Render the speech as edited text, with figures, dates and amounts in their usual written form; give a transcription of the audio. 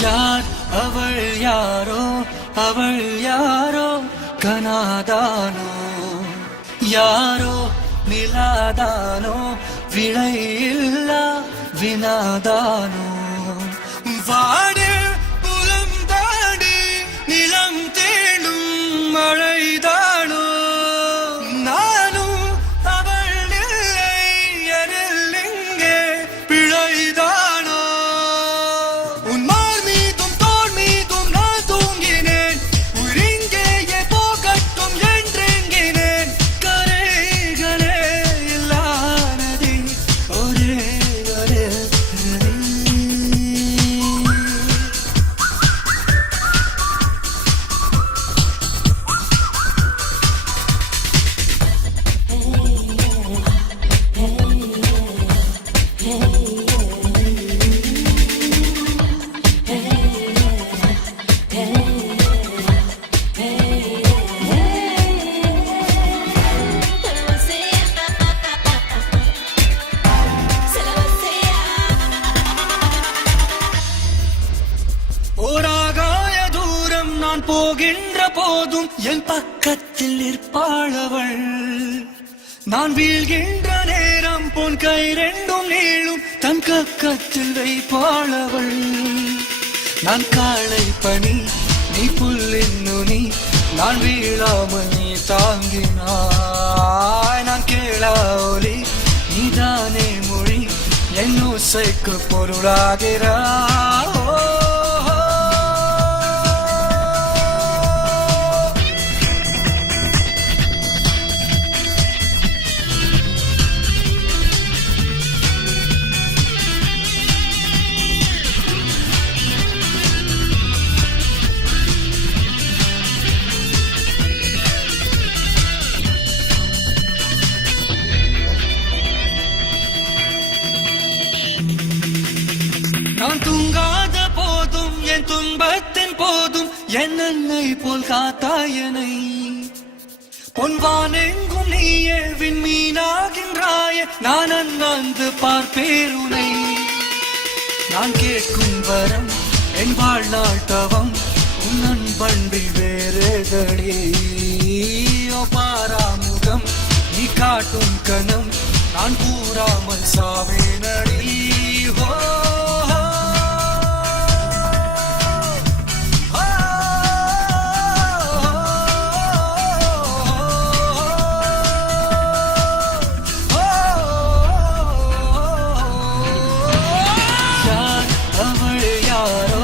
யார் அவள் யாரோ அவள் யாரோ கனாதானோ யாரோ நிலாதானோ விளையில்லா வினாதானோ வாடு புலம் தாடி நிலம் தேடும் மழைதானோ நானும் அவள் இல்லை எனில் இங்கே பிழைதானோ உன் மார் மீதும் தோள் மீதும் நான் தூங்கினேன் உயிரிங்கேயே போகட்டும் என்றெங்கினேன் கரைகளே இல்லானதி ஒரே ஒரே ஓராகாய தூரம் நான் போகின்ற போதும் என் பக்கத்தில் நிற்பாளவள் நான் வீழ்கின்ற நேரம் பொன் கை ரெண்டும் நீளும் தன் கக்கத்தில் வைப்பாளவள் நான் காளை பணி நீ புல்லின் நுனி நான் வீழாமல் நீ தாங்கினாய் நான் கேளா ஒலி நீதானே மொழி என் ஓசைக்கு பொருளாகிறாய் நான் தூங்காத போதும் என் துன்பத்தின் போதும் என் அன்னை போல் காத்தாயனை பொன்வானெங்கும் நீயே விண்மீனாகின்றாய நான் அண்ணாந்து பார்ப்பேருனை நான் கேட்கும் வரம் என் வாழ்நாள் தவம் உன் அன்பன்பில் வேறுதடி ஓ பாராமுகம் நீ காட்டும் கணம் நான் கூறாமல் சாவேனடி ஓ யார் அவள் யாரோ